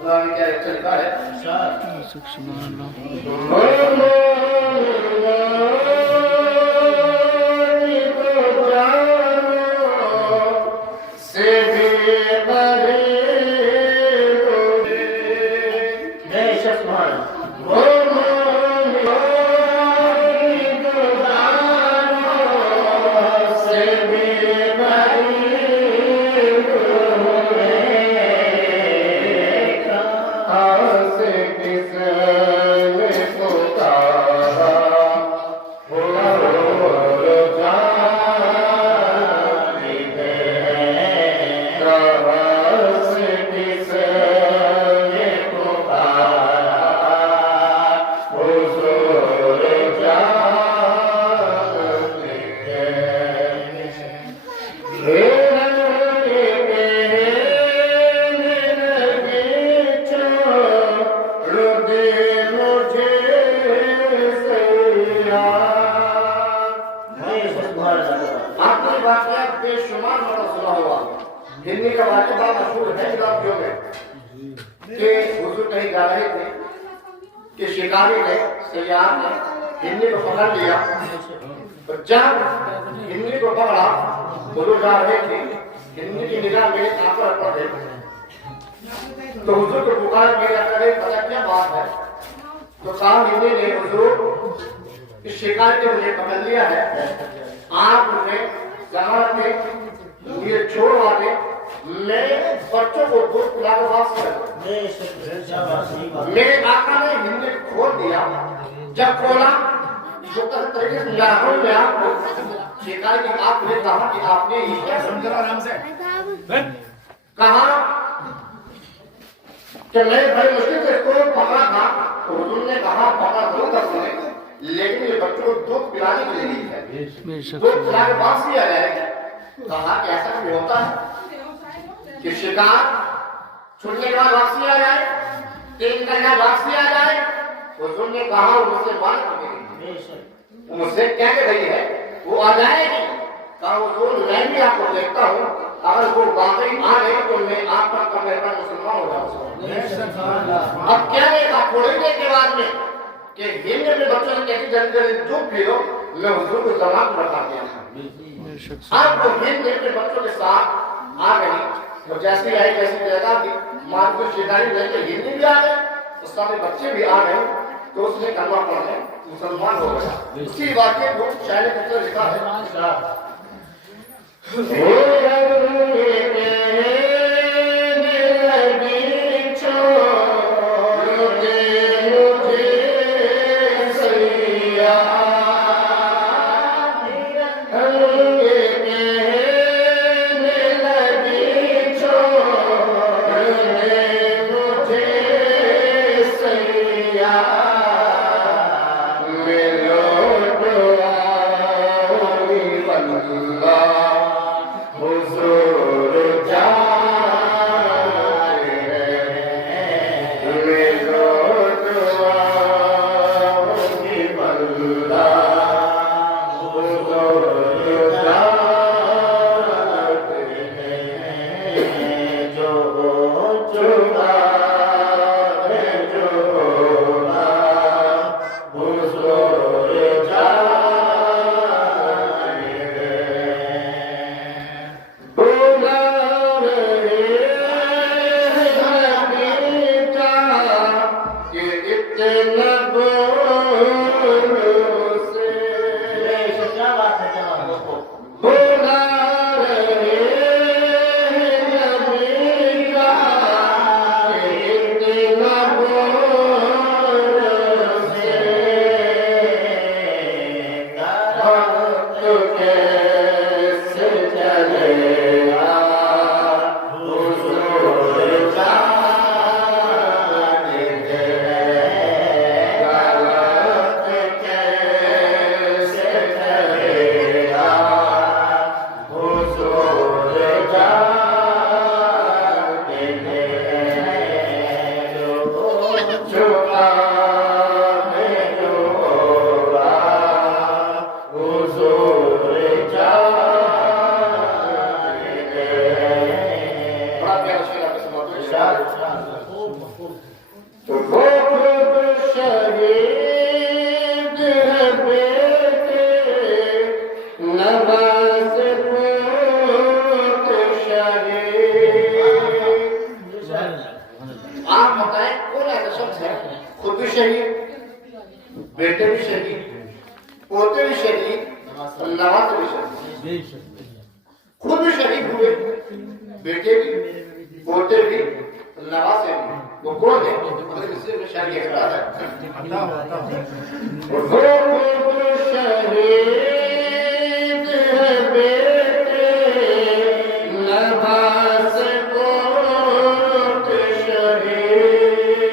पुरानी क्या अच्छा लिखा है हिंदी का वाक्य बड़ा मशहूर है ग्रंथों में कि हुजूर कहीं गा रहे थे कि शिकारी ने सयार ने हिंदी को पकड़ लिया तो जब हिंदी को पकड़ा तो लोग जा रहे थे हिंदी की निगाह मेरे आंखों पर पड़े तो हुजूर को पुकार मेरा करे पता क्या बात है तो कहा हिंदी ने हुजूर इस शिकारी ने मुझे पकड़ लिया है आप मुझे जमानत में ये छोड़ वाले मैं बच्चों को दूध पिलाकर वापस कर मेरे आका ने हिंदी खोल दिया जब खोला तो तरीके से लाहौर में आपको शिकारी की आपने कहा कि आपने ये क्या समझा आराम से कहा कि मैं बड़ी मुश्किल से इसको पकड़ा था तो हुजूर ने कहा पकड़ा जरूर कर सुने लेकिन ये बच्चों को दूध पिलाने के लिए है दूध पिला के वापस ही आ जाएगा कहा कि ऐसा भी होता है कि शिकार छूटने के बाद वापसी आ जाए 3 घंटा वापसी आ जाए हुजूर ने कहा मुझसे बात करेगी मुझसे क्या कह रही है वो आ जाएगी कहा हुजूर मैं भी आपको देखता हूँ अगर वो वाकई आ गई तो मैं आपका कमेरा मुसलमान हो जाऊंगा अब क्या देखा थोड़ी देर के बाद में कि हिंद में बच्चों ने कहती जल्दी जल्दी दूध पी लो मैं हुजूर को जमात रखा दिया था अब वो हिंद के बच्चों के साथ आ गई तो जैसी आई जैसी जगह की मां को शिकारी लेके हिंदी भी आ गए उस समय बच्चे भी आ गए तो उसने कलमा पढ़ के मुसलमान हो गया उसी वाक्य को शायद पत्र लिखा है Allah, Huzur. तो वो खुद शहीद है बेटे नवाज पुत्र शहीद। आप बताएं कौन ऐसा शख्स है खुद भी शहीद, बेटे भी शहीद, पोते भी शहीद, नवाज भी शहीद, खुद भी शहीद हुए, बेटे भी, पोते भी, नवाज भी। वो कौन है? मतलब इससे में शायद ये खड़ा है वो खुद शहीद है बेटे नवाज पुत्र शहीद।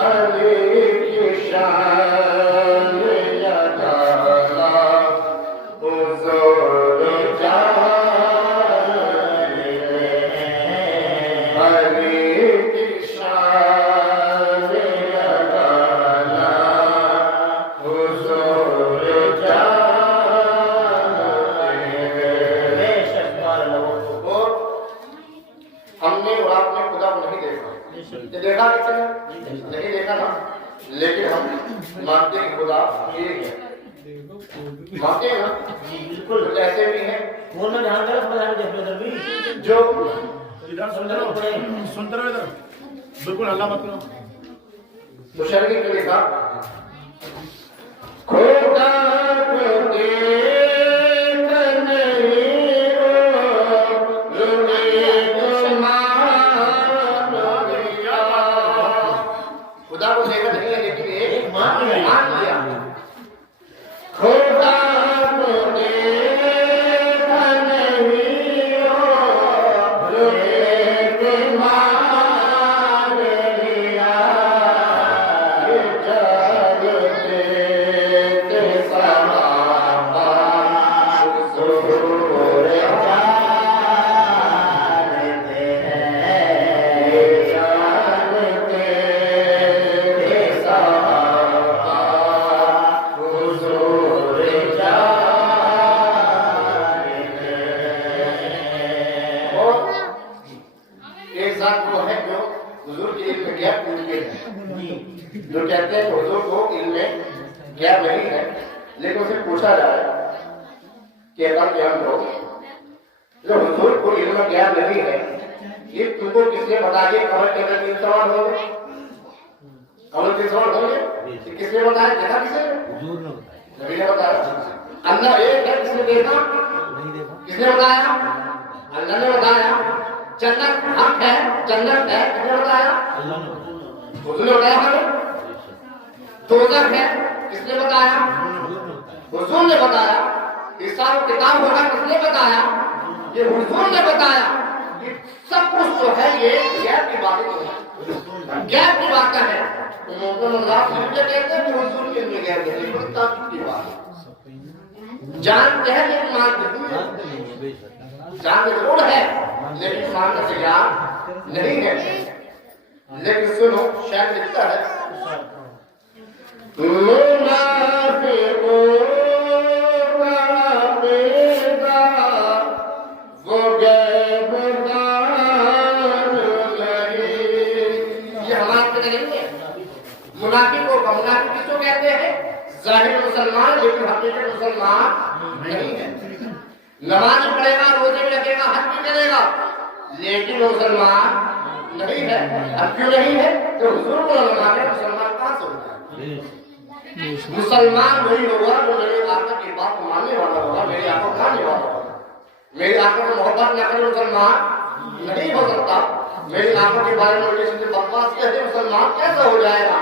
अली की शान अदा हुजूर जाने अली की शान अदा हुजूर जाने। हमने और आपने खुदा को नहीं देखा, ये देखा किसने? नहीं देखा ना, लेकिन हम मानते हैं खुदा एक है, मानते हैं ना? बिल्कुल ऐसे भी हैं फोन में ध्यान करो, थोड़ा ध्यान देखो इधर भी, जो इधर सुनते रहो, सुनते रहो इधर, बिल्कुल हल्ला मत करो। तो शर्मी को लिखा खुदा को देख नहीं हो खुदा को देखा नहीं है लेकिन एक मान लिया। खुदा को देखा नहीं हो एक मान लिया। ये जागते ते सहाबा हुजूर जानते हैं। ये जागते ते सहाबा हुजूर जानते हैं। और एक साथ वो है जो हुजूर के इल्म में गैप पूछ के हैं, जो कहते हैं हुजूर को इल्म में गैप नहीं है, लेकिन उसे पूछा जाए कि ऐसा क्या हम लोग जो हुजूर को इल्म में गैप नहीं है, ये तुमको किसने बताया? कमर के अंदर 3 सवाल हो गए, कमर 3 सवाल हो गए, किसने बताया? देखा किसने? नबी ने बताया। अल्लाह एक है, किसने देखा? किसने बताया? अल्लाह ने बताया। जन्नत हक है, जन्नत है, किसने बताया? हुजूर ने बताया हमें। दोज़ख है, किसने बताया? हुजूर ने बताया। हिसाब किताब होगा, किसने बताया? ये हुजूर ने बताया। ये सब कुछ जो है ये गैप की बातें है, गैप की बातें है। तो मोहम्मद अल्लाह मुझे कहते हैं कि हुजूर के लिए गैप नहीं, ये ताजुब की बात है। जानते हैं लेकिन मानते नहीं, जानते जरूर है लेकिन मानने से ज्ञान नहीं है। लेकिन सुनो, शायद लिखता है मुनाफिकों का बेदा वो गैब दान नहीं। ये हमारे पे नहीं है। मुनाफिकों का, मुनाफिक किसको कहते हैं? जाहिर मुसलमान लेकिन हकीकत मुसलमान नहीं है। नमाज पढ़ेगा, रोजे में लगेगा, हज भी करेगा, लेकिन मुसलमान नहीं है। अब क्यों नहीं है? तो हुजूर को माने मुसलमान कहां से होता है? मुसलमान वही होगा जो मेरे आका की बात मानने वाला होगा, मेरे आका को मानने वाला होगा। मेरे आका को मोहब्बत न करे मुसलमान नहीं हो सकता। मेरे आका के बारे में उल्टे सीधे बकवास कहते मुसलमान कैसे हो जाएगा?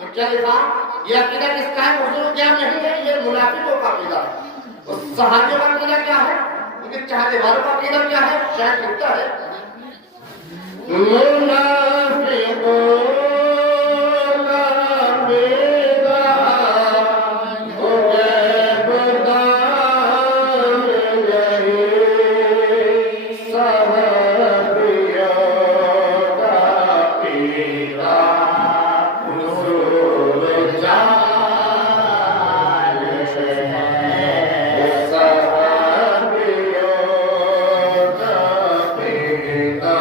तो क्या लिखा? ये अकीदा किसका है? हुजूर क्या नहीं है, ये मुनाफिकों का अकीदा है। और सहाबियों का अकीदा क्या है? उनके चाहने वालों का अकीदा क्या है? शायद लिखता है मुनाफिकों का बेदा वो गैब दान नहीं। सहाबियों का अकीदा हुजूर जानते हैं। सहाबियों का अकीदा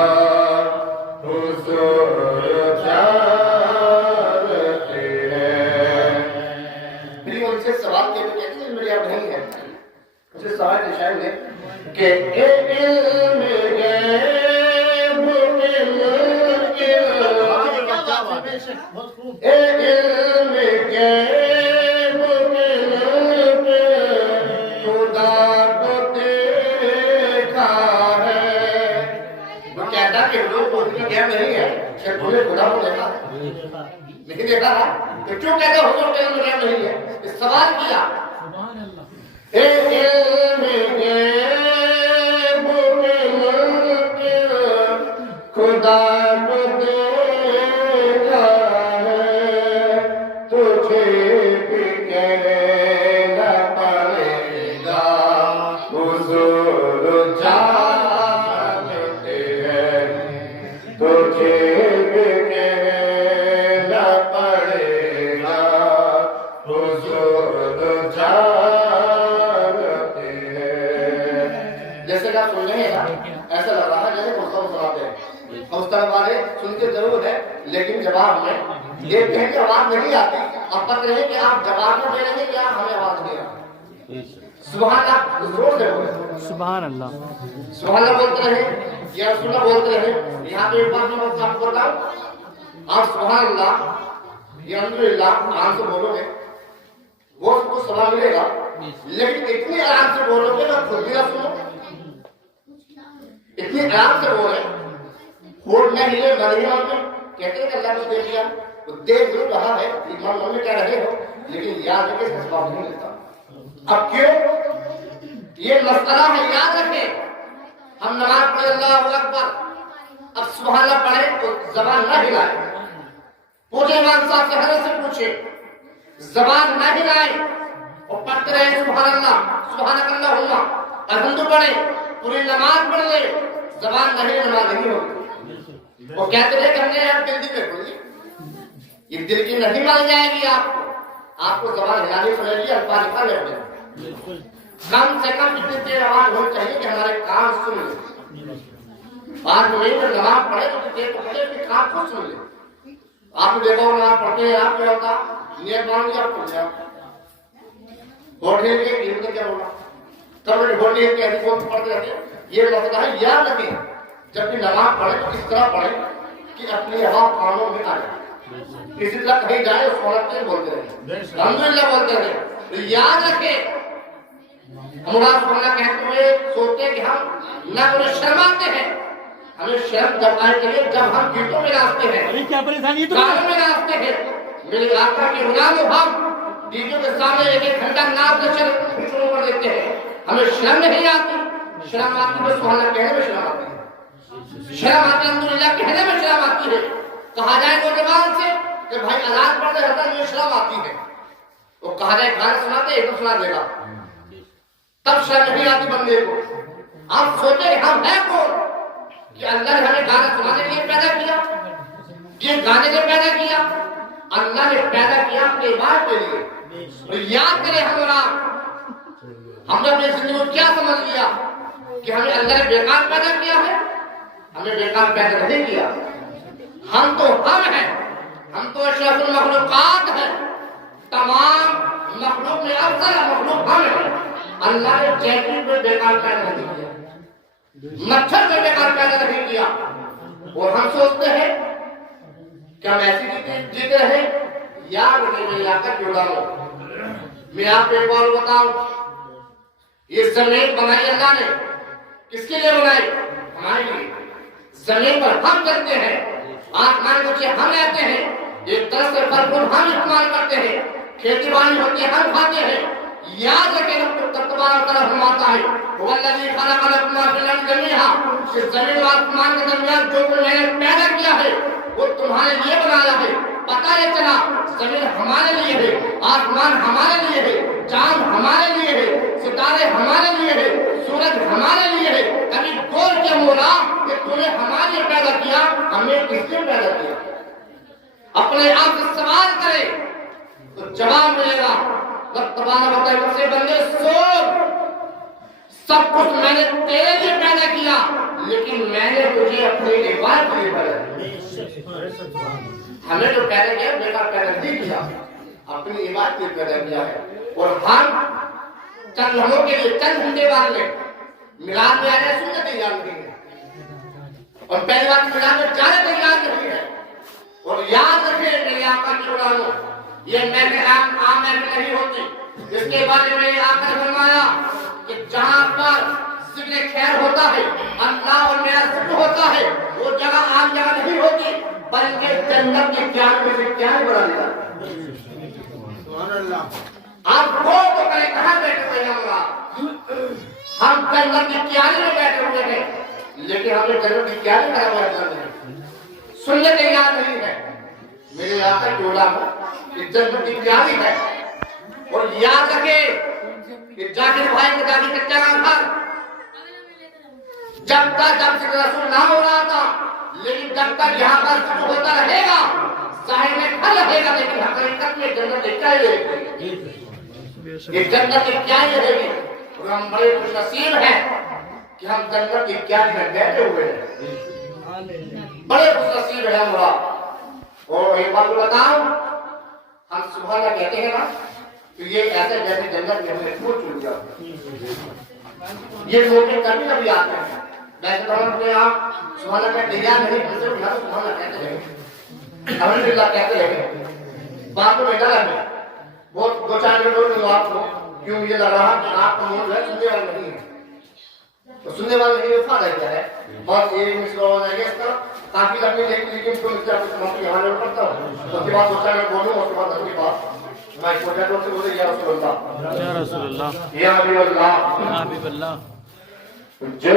हुजूर के इल्म गैब इल्म गैब खुदा को देखा है। वो कहता कि लोग उसकी गैब नहीं है, सिर्फ उन्हें खुदा को देखा है, नहीं देखा था। तो क्यों कहते हो के इल्म गैब नहीं है? इस सवाल किया। इल्म गैब खुदा को देखा है, तुझे भी कहना पड़ेगा, हुजूर जानते हैं, तुझे भी कहना पड़ेगा, हुजूर जानते हैं। जैसे कि आप सुन रहे हैं ना, ऐसा लग रहा है जैसे मुस्तफा सुनाते हैं। मुस्तफा वाले सुनते जरूर है, लेकिन जवाब में देखते हैं कि आवाज नहीं आती। अब पता नहीं कि आप जवाब में दे रहे हैं, क्या हमें आवाज नहीं आती। सुभान अल्लाह, जोर से बोले सुभान अल्लाह। सुभान अल्लाह बोलते रहे या रसूलुल्लाह बोलते रहे। यहाँ पे एक बात मैं आपको बताऊं, आप सुभान अल्लाह या अल्हम्दुलिल्लाह आराम से बोलोगे, वो कुछ सवाल मिलेगा, लेकिन इतनी आराम से बोलोगे ना खुद भी ना सुनो, इतनी आराम से बोले, होठ न हिले नहीं मालूम। कहते हैं कि अल्लाह ने देख लिया, वो देख जरूर रहा है, इमाम मम्मी कह रहे हो, लेकिन याद है कि इसका जवाब नहीं मिलता। अब क्यों? ये मसला है, याद रखें। हम नमाज पढ़े अल्लाहु अकबर, अब सुभान अल्लाह पढ़े तो जबान न हिलाए। पूछे इमाम साहब से, हजरत से पूछे, जबान न हिलाए और पढ़ते रहे सुभान अल्लाह सुभानकल्लाहुम्मा, अलहम्दु पढ़े, पूरी नमाज पढ़ ले, जबान नहीं, नमाज नहीं होगी। वो कहते थे कि हमने यार दिल में बोलिए, ये दिल की नहीं मान जाएगी, आपको जबान हिलानी पड़ेगी, अल्फाज निकालने पड़ेंगे। कम से कम इतनी देर आवाज होनी चाहिए कि हमारे कान सुन ले। बात नहीं तो नमाज पढ़े तो देर को पढ़े कि कान को सुन ले। आपने देखा होगा नमाज पढ़ते हैं, आप क्या होता नियत मान लिया, आप पढ़ जाओ होठे के इनने क्या बोला, तब होठे के ऐसे कौन पढ़ते रहते। ये मसला है, याद रखें जब भी नमाज पढ़े तो इस तरह पढ़े कि अपनी हवा कानों में आ जाए, किसी तरह कहीं जाए उसको बोलते रहे, अल्हम्दुलिल्लाह बोलते रहे। तो याद रखें, हम कहते हुए सोचते कि हम न कोई शर्माते हैं, हमें शर्म जब आए चाहिए जब हम गीतों में नाचते हैं, क्या परेशानी है गानों में नाचते हैं। मेरे आका के गुलाम हम डीजे के सामने एक घंटा नाच शुरू कर देते हैं, हमें शर्म नहीं आती। शर्म आती है सुभान अल्लाह कहने में, शर्म आती है, शर्म आती है अल्हम्दुलिल्लाह कहने में, शर्म आती है। कहा जाए तो जवान से कि भाई अजान पढ़ते रहता है, मुझे शर्म आती है, वो कहा जाए गाना सुनाते एक तो सुना देगा, तब शर्म नहीं आती बंदे को। आप सोचे हम है कौन कि अल्लाह ने हमें गाना सुनाने के लिए पैदा किया, ये गाने के पैदा किया, अल्लाह ने पैदा किया अपनी इबादत के लिए। तो याद करें हमने अपनी जिंदगी को क्या समझ लिया कि हमें अल्लाह ने बेकार पैदा किया है, हमें बेकार पैदा नहीं किया। हम तो हम हैं, हम तो अशरफुल मखलूकात हैं, तमाम मखलूक में अफजल मखलूक हम हैं। अल्लाह ने जैतून में बेकार पैदा नहीं किया, मच्छर में बेकार पैदा नहीं किया। और हम सोचते हैं कि हम ऐसी जीते रहे, याद रखें मेरे आका के गुलामों, मैं आपको एक बार बताऊं, ये जमीन बनाई अल्लाह ने, किसके लिए बनाई? हमारे लिए। जमीन पर हम चलते हैं, आसमान नीचे हम रहते हैं, एक तरह से फल फूल हम इस्तेमाल करते हैं, खेती बाड़ी होती है हम खाते हैं। याद रखें फरमाता है, वल्लज़ी खलक़ लकुम मा फ़िल अर्ज़ि जमीअन, इस जमीन और आसमान के दरमियान जो कुछ मैंने पैदा किया है वो तुम्हारे लिए बनाया है। पता ये चला जमीन हमारे लिए है, आसमान हमारे लिए है, चांद हमारे लिए है, सितारे हमारे लिए है, सूरज हमारे लिए है। कभी बोल के बोला कि तूने हमारे लिए पैदा किया, हमने किसने पैदा किया? अपने आप से सवाल करे तो जवाब मिलेगा। से बंदे सोच, सब कुछ मैंने तेरे लिए पैदा किया, लेकिन मैंने तुझे अपने इबादत के लिए पैदा किया। हमें जो पैदा किया बेकार पैदा नहीं किया, अपनी इबादत के लिए पैदा किया है। और हम चंद लम्हों के लिए, चंद घंटे बाद में मिलाद में आने सुनने तैयार नहीं है, और पहली बात मिलाद में जाने तैयार नहीं है। और याद रखिए मेरे आका की गुलामों, ये महफिल आम महफिल नहीं होती। इसके बारे में आका ने फरमाया कि जहां पर जिक्र खैर होता है, अल्लाह और मेरा जिक्र होता है, वो जगह आम जगह नहीं होती, बल्कि जन्नत की क्याम में से क्या बना देगा। आप वो तो कहीं कहां बैठे हुए हैं, हम जन्नत की क्यारी में बैठे हुए हैं, लेकिन हमें जन्नत की क्यारी में सुनने तैयार नहीं है। मेरे आका की औलाद कि जन्नत की क्यारी है। और याद रखे कि जाकिर भाई को जाके कच्चा काम था, जब रसूल ना हो रहा था, लेकिन जब तक यहाँ पर शुरू होता रहेगा, जाहिर में फल रहेगा, लेकिन हकीकत में जन्नत क्या ही रहेगी, ये जन्नत क्या ही रहेगी। और हम बड़े खुशनसीब हैं कि हम जन्नत की क्यारी में बैठे हुए हैं, बड़े खुशनसीब हैं हम। और एक बात बताऊं, हम सुबह कहते हैं ना, तो ये ऐसे जैसे जन्नत में हमने फूल छूट गया, ये मौके कभी कभी आते हैं। वैसे तो हम अपने आप सुभान अल्लाह तैयार नहीं, हमसे उठा तो सुभान अल्लाह कहते रहेंगे, अल्हम्दुलिल्लाह कहते रहेंगे, बात में बेटा लगे बहुत दो चार मिनट और मिलो आपको, क्यों मुझे लग रहा कि आपका मुंह है सुनने वाला नहीं है, तो सुनने वाला नहीं है, फायदा क्या है। और ये मिसरा हो जाएगा इसका काफी लंबी, लेकिन तो मिलता है कुछ मौके यहाँ नहीं पड़ता, उसके बाद दो चार मिनट बोलूँ, उसके बाद उसके बाद मैं कोशिश से बोले या रसूलुल्लाह, या रसूलुल्लाह, या हबीबल्लाह, या हबीबल्लाह, जो